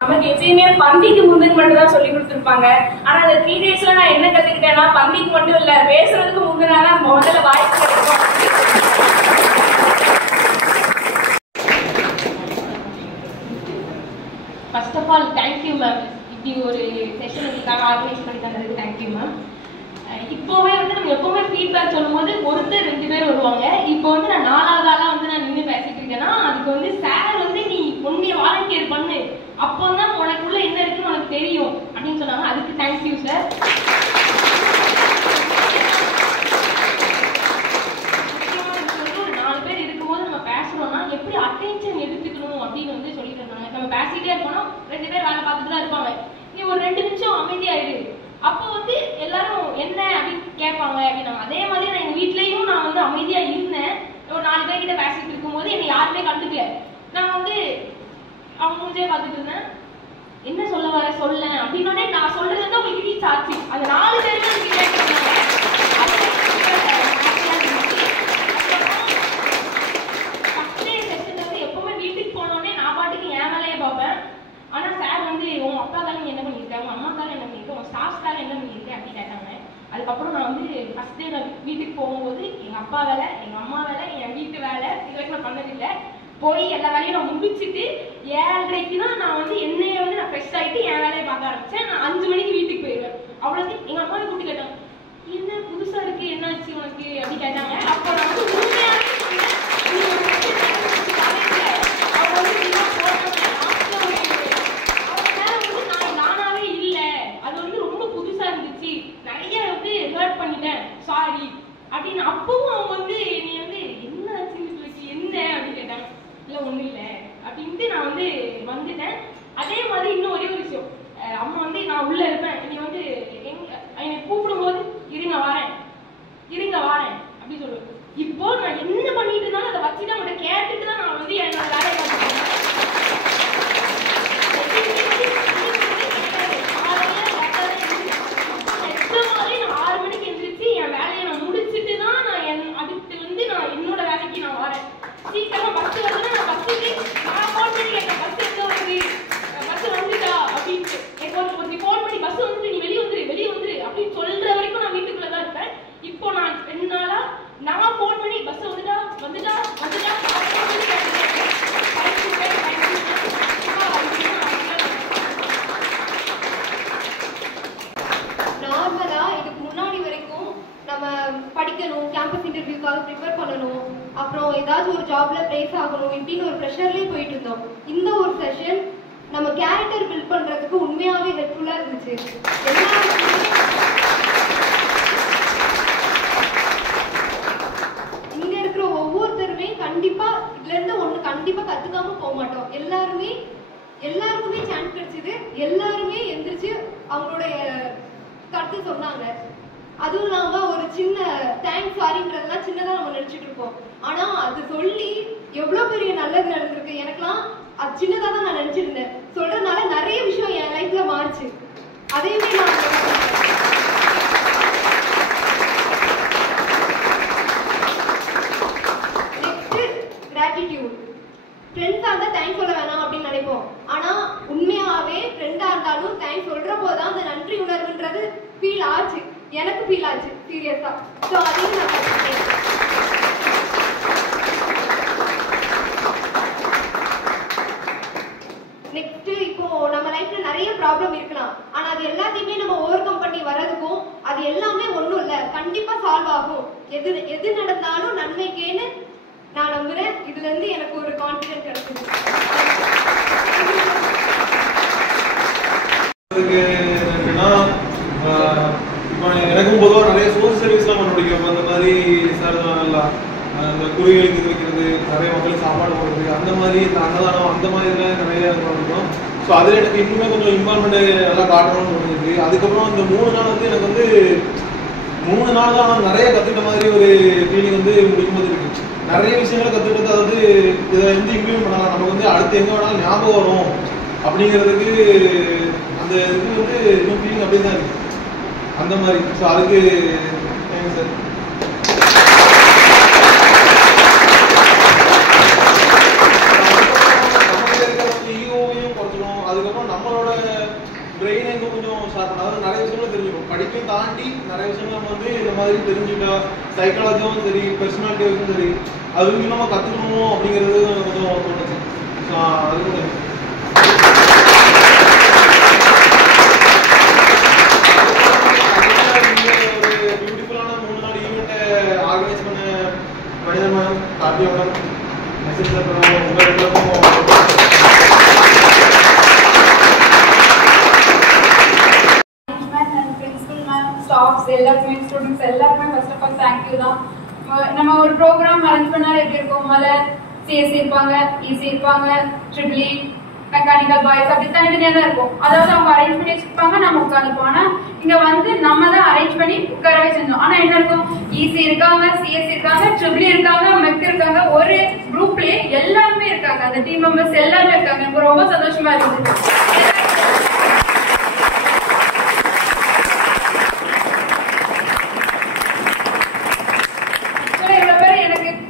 நமக்கு எப்பயுமே பந்திக்கு முந்துக்கு மட்டும் தான் சொல்லி கொடுத்துருப்பாங்க. ஆனா அந்த 3 daysல நான் என்ன கத்துக்கிட்டேன்னா, பந்திக்கு மட்டும் இல்ல, பேசுறதுக்கு முந்தினாதான் முதல்ல வாய்ப்பு கிடைக்கும். First of all thank you ma'am, இப்படி ஒரு செஷன் உங்களுக்காக ஆர்கனைஸ் பண்ணி தந்ததுக்கு தேங்க்யூ மேம். இப்போவே நம்ம எப்பவுமே ஃபீட்பேக் சொல்லும் போது ஒருத்தர் 2 பேர் வருவாங்க. இப்போ நான் 4வது ஆளா நான் நின்று பேசிட்டு இருக்கேன்னா அதுக்கு சார் நீ உன்னைய வாலண்டியர் பண்ணு, அப்போதான் உனக்குள்ள என்ன இருக்குன்னு உனக்கு தெரியும் அப்படின்னு சொன்னாங்க. அதுக்கு தேங்க்யூ சார். ஒரு 4 பேர் இருக்கும்போது நம்ம பேசுறோம்னா எப்படி அட்டென்ஷன் எடுத்துக்கணும் அப்படின்னு சொல்லிட்டு இருந்தாங்க. நம்ம பேசிட்டே இருக்கோம்னா 2 பேர் வேலை பார்த்துட்டு தான் இருப்பாங்க. நீ ஒரு 2 நிமிஷம் அமைதியாயிரு, அப்போ எல்லாரும் என்ன அப்படின்னு கேட்பாங்க அப்படின்னாங்க. அதே மாதிரி நான் எங்க வீட்லயும் நான் அமைதியா இருந்தேன். ஒரு 4 பேர்கிட்ட பேசிட்டு இருக்கும்போது என்னை யாருமே கண்டுக்கல. நான் அவங்க மூஞ்சே பார்த்துட்டு இருந்தேன். என்ன சொல்ல வர சொல்ல அப்படின்னோடனே நான் சொல்றது உங்களுக்கு ரீச் ஆச்சு. அந்த 4 பேருமே எனக்கு கேட்கறாங்க. எப்பவுமே வீட்டுக்கு போனோடனே நான் பாட்டுக்கு என் வேலையை பார்ப்பேன். ஆனா சார் உன் அப்பாக்காக நீ என்ன பண்ணிருக்க, உன் அம்மாக்காக என்ன பண்ணிருக்க, உன் ஸ்டாஃப்ஸ்க்காக என்ன பண்ணிருக்க அப்படின்னு கேட்டாங்க. அதுக்கப்புறம் நான் ஃபர்ஸ்ட் டே நான் வீட்டுக்கு போகும்போது எங்க அப்பா வேலை, எங்க அம்மா வேலை, என் வீட்டு வேலை இது வரைக்கும் நான் பண்ணதில்லை. போய் எல்லா வேலையும் நான் முடிச்சுட்டு 7:30க்கு தான் நான் என்னைய நான் ஃப்ரெஷ் ஆகிட்டு என் வேலையை பார்க்க ஆரம்பிச்சேன். நான் 5 மணிக்கு வீட்டுக்கு போயிடுவேன். அவ்வளோக்கு எங்க அம்மாவை கூப்பிட்டு கேட்டாங்க, என்ன புதுசா இருக்கு, என்னாச்சு உனக்கு அப்படி கேட்டாங்க. அப்போ நான் நானாவே இல்லை, அது ரொம்ப புதுசா இருந்துச்சு, நிறைய ஹர்ட் பண்ணிட்டேன், சாரி அப்படின்னு. அப்பவும் அவங்க நீ என்ன ஆச்சுன்னு என்ன அப்படின்னு கேட்டாங்க. இல்லை ஒன்றும் இல்லை அப்படின்ட்டு நான் வந்துட்டேன். அதே மாதிரி இன்னும் ஒரே ஒரு விஷயம், அம்மா நான் உள்ள இருப்பேன், நீ என்னை கூப்பிடும் போது இருங்க வாரேன் அப்படின்னு சொல்லுவேன். இப்போ நான் என்ன பண்ணிட்டு இருந்தாலும் அதை வச்சுட்டு அவங்கள்ட்ட கேட்டுட்டு தான் நான் என்னோட வேலையை பார்த்துட்டேன். நான் 6 மணிக்கு எந்திரிச்சு என் வேலையை நான் முடிச்சுட்டு தான் நான் அடுத்து நான் என்னோட வேலைக்கு நான் வரேன். சீக்கிரமா பஸ் வருதுன்னா நான் பஸ்ஸுக்கு நான் ஃபோன் பண்ணி கேட்டேன், பஸ் எங்க வருது, பஸ் வந்துட்டா அப்படின்ட்டு. எனக்கு ஒரு ஃபோன் பண்ணி பஸ் வந்துட்டு நீ வெளியே வந்துரு அப்படின்னு சொல்ற வரைக்கும் நான் வீட்டுக்குள்ள தான் இருப்பேன். இப்போ நான் 2 நாளா நான் ஃபோன் பண்ணி பஸ் வந்துட்டா நார்மலா இதுக்கு முன்னாடி வரைக்கும் நம்ம படிக்கணும், கேம்பஸ் இன்டர்வியூக்காக ப்ரிப்பேர் பண்ணணும், அப்புறம் ஏதாவது ஒரு ஜாப்ல பிளேஸ் ஆகணும் இப்படின்னு ஒரு ப்ரெஷர்லயே போயிட்டு இருந்தோம். இந்த ஒரு செஷன் நம்ம கேரக்டர் பில்ட் பண்றதுக்கு உண்மையாவே ஹெல்ப்ஃபுல்லா இருந்துச்சு. இங்க இருக்கிற ஒவ்வொருத்தருமே கண்டிப்பா இதுல இருந்து ஒண்ணு கண்டிப்பா கத்துக்காம போக மாட்டோம். எல்லாருக்குமே சான்ஸ் கிடைச்சது. எல்லாருமே எந்திரிச்சு அவங்களுடைய கருத்து சொன்னாங்க. அதுவும் இல்லாம ஒரு சின்ன தேங்க்ஸ் சாரின்றதுலாம் சின்னதா நம்ம நினைச்சிட்டு இருப்போம். ஆனா அது சொல்லி எவ்வளவு பெரிய நல்லது நடந்திருக்கு. எனக்குலாம் அது சின்னதா தான் நான் நினைச்சிருந்தேன். சொல்றதுனால நிறைய விஷயம் என் லைஃப்ல மாறுச்சு. அதையுமே நான் நெக்ஸ்ட் கிராட்டிடியூட். ஃப்ரெண்ட்ஸா இருந்தா தேங்க்ஸ் சொல்ல வேணாம் அப்படின்னு நினைப்போம். ஆனா உண்மையாவே ஃப்ரெண்டா இருந்தாலும் தேங்க்ஸ் சொல்ற போதுதான் அந்த நன்றி உணர்வுன்றது ஃபீல் ஆச்சு. எனக்கு ஃபீல் ஆச்சு சீரியஸா. ஸோ அதையும் நான் கற்றுக்கிட்டேன். நெக்ஸ்ட் இப்போ நம்ம லைஃப்ல நிறைய ப்ராப்ளம் இருக்கலாம். ஆனா அது எல்லாத்தையுமே நம்ம ஓவர் கம் பண்ணி வர்றதுக்கும் அது எல்லாமே ஒண்ணும் இல்ல, கண்டிப்பா சால்வ் ஆகும். எது நடந்தாலும் நன்மைக்கேன்னு நான் நம்புறேன். இதுல இருந்து எனக்கு ஒரு கான்ஃபிடன்ஸ் கிடைச்சது. எனக்கும் பொதுவாக நிறைய சோசியல் சர்வீஸ்லாம் பண்ண பிடிக்கும். அந்த மாதிரி சார் நல்லா அந்த குருவிகளுக்கு இது வைக்கிறது, நிறைய மக்களுக்கு சாப்பாடு போடுறது, அந்த மாதிரி இந்த அன்னதானம் அந்த மாதிரி இதெல்லாம் நிறைய பண்ணிருக்கோம். ஸோ அதில் எனக்கு இன்னுமே கொஞ்சம் இன்வால்மெண்ட் நல்லா காட்டணும்னு தோணுது. அதுக்கப்புறம் இந்த 3 நாள் எனக்கு 3 நாள் தான் நிறைய கற்றுக்கிட்ட மாதிரி ஒரு ஃபீலிங் முடிக்கும்போது இருக்கு. நிறைய விஷயங்களை கற்றுக்கிட்டு, அதாவது இதை இம்ப்ளிமெண்ட் பண்ணலாம், நமக்கு அடுத்து எங்கே வேணாலும் ஞாபகம் வரும் அப்படிங்கிறதுக்கு அந்த இதுக்கு இன்னும் ஃபீலிங் அப்படி தான் இருக்கு அந்த மாதிரி. ஸோ அதுக்கு தேங்க்ஸ் சார். ஈகோவையும் குறைச்சிடும். அதுக்கப்புறம் தாண்டி நிறைய விஷயங்கள் நம்ம வந்து இந்த மாதிரி தெரிஞ்சுட்டா சைக்காலஜியும் சரி பர்சனாலிட்டியும் சரி அது நம்ம கற்றுக்கணும் அப்படிங்கிறது கொஞ்சம் தோணுச்சு. அது கூட ஒரு பியூட்டிஃபுல்லான 3 நாள் ஈவெண்ட்டை ஆர்கனைஸ் பண்ண மனிதன் மேடம் கார்த்தியா மேடம் மெசேஜ் பண்ணுறோம் உங்கள் ரெண்டுக்கும் ஸ்டாஃப்ஸ் எல்லாருக்குமே ஸ்டூடெண்ட்ஸ் எல்லாருக்குமே ஃபர்ஸ்ட் ஆஃப் ஆல் தேங்க்யூ தான். நம்ம ஒரு ப்ரோக்ராம் அரேஞ்ச் பண்ணால் எப்படி இருக்கும், முதல்ல சிஎஸ்சி இருப்பாங்க, இசி இருப்பாங்க, ட்ரிபிள் இ, மெக்கானிக்கல் பாய்ஸ் அப்படி தனித்தனியாக தான் இருக்கும். அதாவது அவங்க அரேஞ்ச் பண்ணி வச்சிருப்பாங்க, நம்ம உட்காந்துப்போம். ஆனால் இங்கே வந்து நம்ம தான் அரேஞ்ச் பண்ணி உட்காரவே செஞ்சோம். ஆனால் என்ன இருக்கும், இசி இருக்காங்க, சிஎஸ்சி இருக்காங்க, ட்ரிபிள் இ இருக்காங்க, மெக் இருக்காங்க, ஒரு குரூப்லேயே எல்லாருமே இருக்காங்க. அந்த டீம் மெம்பர்ஸ் எல்லாருமே இருக்காங்க. எனக்கு ரொம்ப சந்தோஷமா இருந்துச்சு.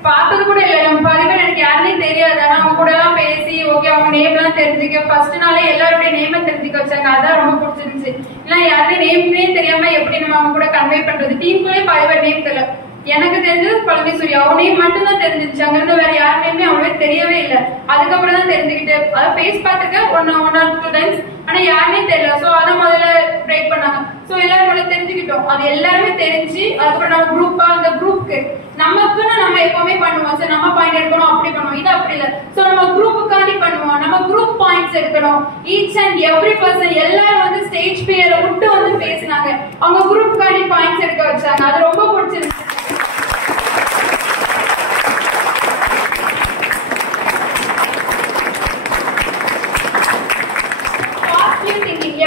பார்த்தது கூட இல்லை, நம்ம பாதி பேர் எனக்கு யாருன்னே தெரியாது. ஆனா அவங்க கூட எல்லாம் பேசி ஓகே அவங்க நேம் எல்லாம் தெரிஞ்சுக்க ஃபர்ஸ்ட் நாளே எல்லாருடைய நேமை தெரிஞ்சுக்க வச்சாங்க. அதான் ரொம்ப பிடிச்சிருந்துச்சு. இல்லை யாருடைய நேம்னே தெரியாம எப்படி நம்ம அவங்க கூட கன்வே பண்றது. டீமுக்குள்ளே பாதி பேர் நேம் தெரியல. எனக்கு தெரிஞ்சது பழனிசூரி, அவ நேம் மட்டும்தான் தெரிஞ்சிருச்சு. அங்க இருந்து வேற யார் நேமே அவங்களுக்கு தெரியவே இல்லை. அதுக்கப்புறம் தான் தெரிஞ்சுக்கிட்டு அதை ஃபேஸ் பார்த்துக்க ஒன் ஆர் 2 டைம்ஸ், ஆனா யாருமே தெரியல. சோ அதை முதல்ல பிரேக் பண்ணாங்க. சோ எல்லாரும் முதல்ல தெரிஞ்சுக்கிட்டோம். அது எல்லாருமே தெரிஞ்சு அதுக்கப்புறம் நம்ம குரூப்பா அந்த குரூப்புக்கு நமக்குன்னு நம்ம எப்பவுமே பண்ணுவோம். சரி நம்ம பாயிண்ட் எடுக்கணும் அப்படி பண்ணுவோம், இது அப்படி இல்லை. சோ நம்ம குரூப்புக்காண்டி பண்ணுவோம். நம்ம குரூப் பாயிண்ட்ஸ் எடுக்கணும். ஈச் அண்ட் எவ்ரி பர்சன் எல்லாரும் வந்து ஸ்டேஜ் பேரை விட்டு வந்து பேசினாங்க. அவங்க குரூப்புக்காண்டி பாயிண்ட்ஸ் எடுக்க வச்சாங்க. அது ரொம்ப பிடிச்சிருந்துச்சு.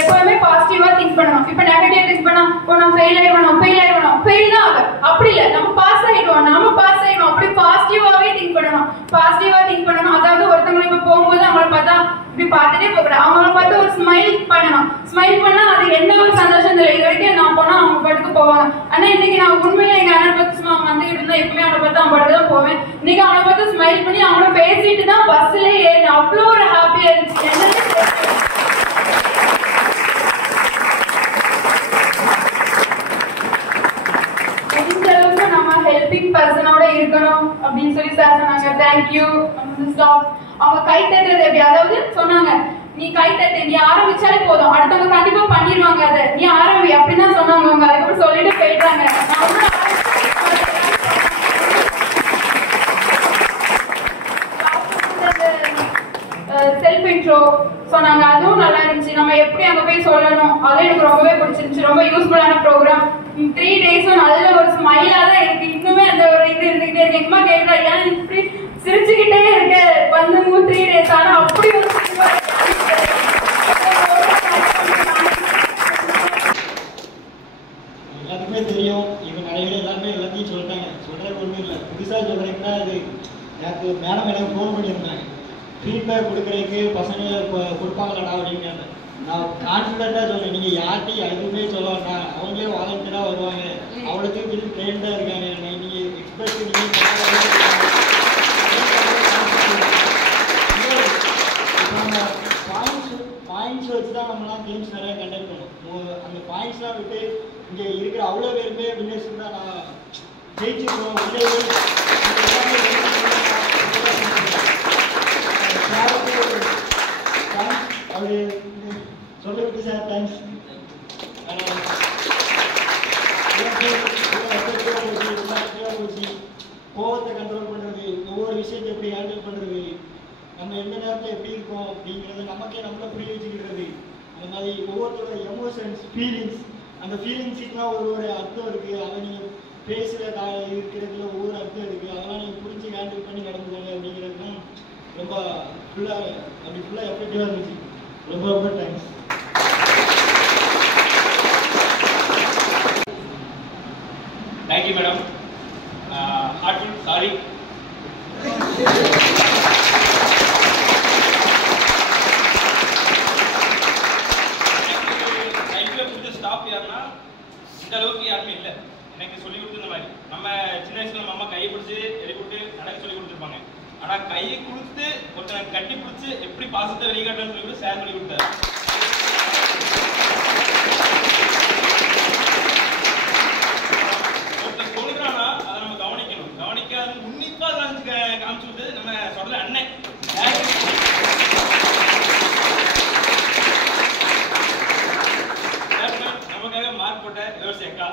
எப்பவுமே பாசிட்டிவா திங்க் பண்ணணும். இப்ப நெகட்டிவ் திங்க் பண்ணா நம்ம ஃபெயில் ஆயிடுவோம் ஃபெயில் தான் ஆகும். அப்படி இல்ல, நம்ம பாஸ் ஆயிடுவோம் அப்படி பாசிட்டிவாவே திங்க் பண்ணணும். அதாவது ஒருத்தவங்களை இப்ப போகும்போது அவங்கள பார்த்தா இப்படி பார்த்துட்டே போகக்கூடாது. அவங்கள பார்த்து ஒரு ஸ்மைல் பண்ணணும். ஸ்மைல் பண்ணா அது என்ன ஒரு சந்தோஷம் இல்லை. இது வரைக்கும் நான் போனா அவங்க பாட்டுக்கு போவாங்க. ஆனா இன்னைக்கு நான் உண்மையில எங்க அண்ணன் பார்த்து அவங்க வந்துகிட்டு இருந்தா எப்பவுமே அவனை பார்த்து அவங்க பாட்டு தான் போவேன். இன்னைக்கு அவனை பார்த்து ஸ்மைல் பண்ணி அவங்கள பேசிட்டு தான் பஸ்ல ஏறினேன். அவ்வளோ ஒரு ஹாப்பியா இருந்துச்சு. ஹெல்பிங் பர்சனோட இருக்கணும் அப்படின்னு சொல்லி சார் சொன்னாங்க. Thank you staff. அவங்க கை தட்டுறது எப்படி, அதாவது சொன்னாங்க நீ கை தட்டு, நீ ஆரம்பிச்சாலே போதும் அடுத்தவங்க கண்டிப்பா பண்ணிடுவாங்க, அதை நீ ஆரம்பி அப்படின்னு தான் சொன்னாங்க. அவங்க அதுக்கப்புறம் சொல்லிட்டு போயிட்டாங்க. செல்ஃப் இன்ட்ரோ சொன்னாங்க. அதுவும் நல்லா இருந்துச்சு. நம்ம எப்படி அங்க போய் சொல்லணும் அதுவும் எனக்கு ரொம்பவே பிடிச்சிருந்துச்சு. ரொம்ப யூஸ்ஃபுல்லான ப்ரோக்ராம். 3 டேஸும் நல்ல ஒரு ஸ்மைலா தான் இருக்கு. இன்னுமே அந்த ஒரு இது இருந்துகிட்டே இருக்கு. எங்கம்மா கேட்கறா ஏன் இப்படி சிரிச்சுக்கிட்டே இருக்க வந்து 3 டேஸ். ஆனா அப்படி ஒரு எல்லாத்துக்குமே தெரியும். இவங்க நிறைய பேர் எல்லாருமே எல்லாத்தையும் சொல்லிட்டாங்க. சொல்றது ஒன்றும் இல்லை, புதுசாக சொல்றீங்கன்னா இது எனக்கு மேடம் எனக்கு ஃபோன் பண்ணியிருந்தாங்க. ஃபீட்பேக் கொடுக்குறதுக்கு பசங்க கொடுப்பாங்களாடா அப்படின்னு. நான் கான்ஃபிடென்ட்டாக சொல்றேன், நீங்கள் யார்ட்டையும் எதுவுமே சொல்ல வேண்டாம், அவங்களே வாலண்டியராக வருவாங்க, அவ்வளோத்துக்கு ட்ரெயின்டாக இருக்காங்க. நீங்கள் எக்ஸ்பெக்ட் பாயிண்ட்ஸ் வச்சு தான் நம்மளாம் கேம்ஸ் நிறைய கண்டக்ட் பண்ணுவோம். அந்த பாயிண்ட்ஸ்லாம் விட்டு இங்கே இருக்கிற அவ்வளோ பேருமே வின்னர்ஸ் தான் நான் ஜெயிச்சிருக்கோம். அவரு சொல்லிவிட்டு சார் தேங்க்ஸ். கோவத்தை கண்ட்ரோல் பண்ணுறது, ஒவ்வொரு விஷயத்தை எப்படி ஹேண்டில் பண்ணுறது, நம்ம எந்த நேரத்தில் எப்படி இருக்கோம் அப்படிங்கிறது நமக்கே நம்மளை புரிய வச்சுக்கிறது. அந்த மாதிரி ஒவ்வொருத்தரோட எமோஷன்ஸ் ஃபீலிங்ஸ், அந்த ஃபீலிங்ஸுக்குலாம் ஒரு அர்த்தம் இருக்குது. அதை நீங்கள் பேசுகிற இருக்கிறதுல ஒவ்வொரு அர்த்தம் இருக்குது. அதெல்லாம் நீங்கள் புரிஞ்சு ஹேண்டில் பண்ணி நடந்துக்கோங்க அப்படிங்கிறது தான் ரொம்ப ஃபுல்லாக எஃபெக்டிவாக இருந்துச்சு. ரொம்ப ரொம்ப thanks. Thank you madam. Heartful sorry. லைஃப்ல பிடிச்ச ஸ்டாஃப் யாருன்னா இந்த அளவுக்கு யாருமே இல்லை. எனக்கு சொல்லி கொடுத்து இந்த மாதிரி நம்ம சின்ன வயசுல நம்ம அம்மா கையை பிடிச்சி எழுப்பிவிட்டு நடக்க சொல்லி கொடுத்துருப்பாங்க. ஆனா கையை கொடுத்து ஒருத்தனை கட்டி பிடிச்சி எப்படி பாசத்தை வெளிக்காட்டணும்னு சொல்லிட்டு சார் சொல்லி கொடுத்தாரு. மார்க் போட்ட யோசி அக்கா.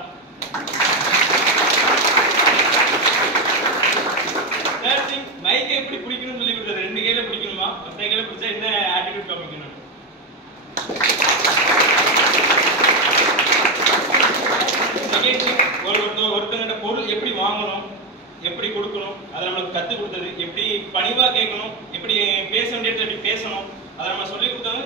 தேர்ட் திங், மைக்கை எப்படி பிடிக்கணும்னு சொல்லி கொடுத்தது. 2 கையில பிடிக்கணுமா, ஒற்றை கையில பிடிச்சா என்ன ஆட்டிடியூட் காமிக்கணும். செகண்ட் திங், ஒருத்தங்கிட்ட பொருள் எப்படி வாங்கணும், எப்படி கொடுக்கணும், அதை நம்மளுக்கு கற்றுக் கொடுத்தது. எப்படி பணிவா கேட்கணும், எப்படி பேச வேண்டிய இடத்துல எப்படி பேசணும், அதை நம்ம சொல்லி கொடுத்தது